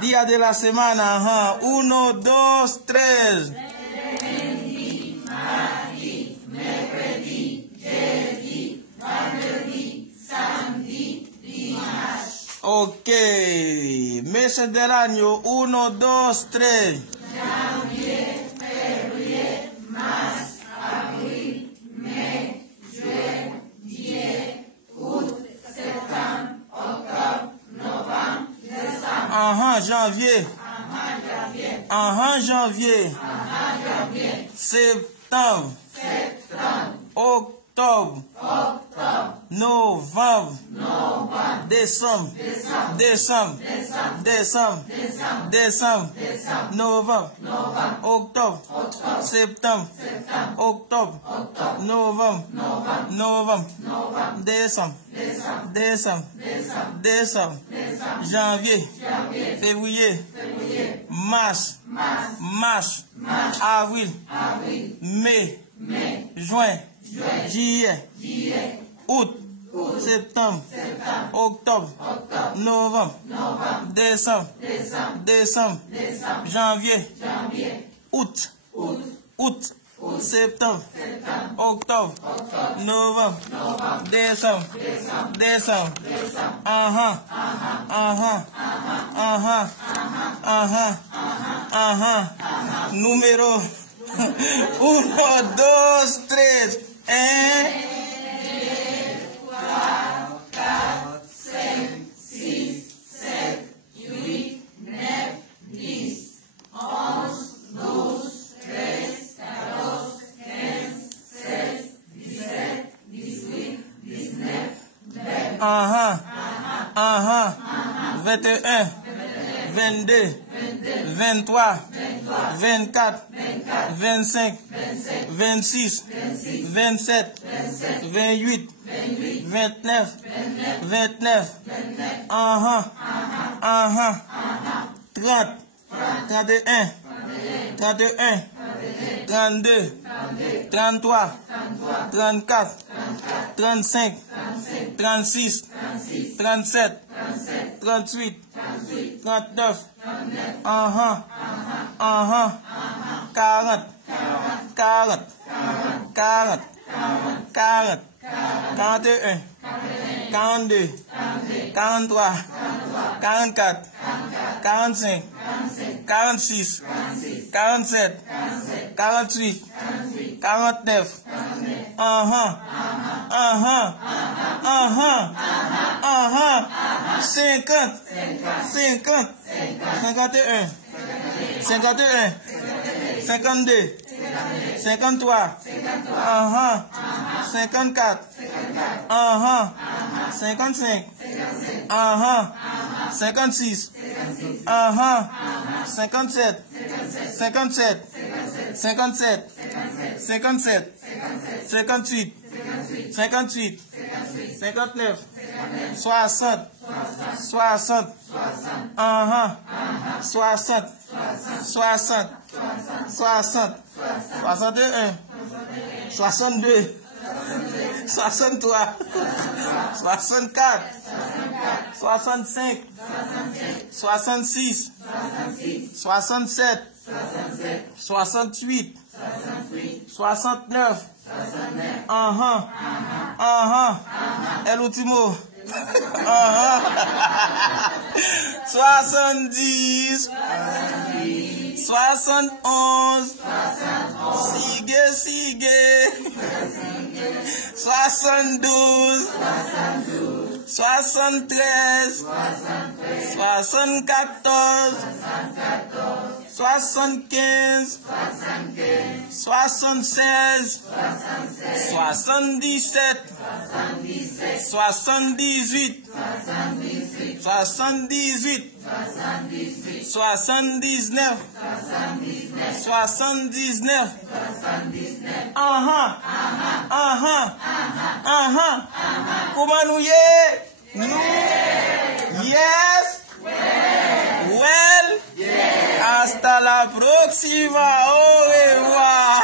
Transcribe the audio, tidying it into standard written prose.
Día de la semana. 1, 2, 3. Lundi, mardi, mercredi, jeudi, vendredi, samedi, dimanche. Ok. Meses del año. 1, 2, 3. Janvier, février, mars, avril, mai, juin, juillet, août, septembre, octobre, novembre, décembre. Janvier. Janvier. Septembre. Octobre. Novembre. Décembre. Novembre. Octobre. Septembre. Octobre. Novembre. Décembre. Janvier. Février. Mars. Avril. Mai. Juin. Juillet. Août. Septembre. Octobre. Novembre. Décembre. Janvier. Août. Septembre. Octobre. Novembre. Décembre. Número 1, 2, 3. 21, 22, 23, 24, 25, 26, 27, 28, 29, 30, 31, 32, 33, 34, 35, 36, 37, 38, 39, 40, 41, 42, 43, 44, 45, 46, 47, 48, 49, 50, 51, 52, 53, 54, 55, 56, 57, 58, 58, 59, 60, 60, 60, 61, 62, 63, 64, 65, 66, 67, 68, 69, el último, 70, 71, sigue, 72, 73, 74, 75, 76, 77, 78, 79, 79. Comment nous y est? Yes. Well. Hasta la próxima. Au revoir.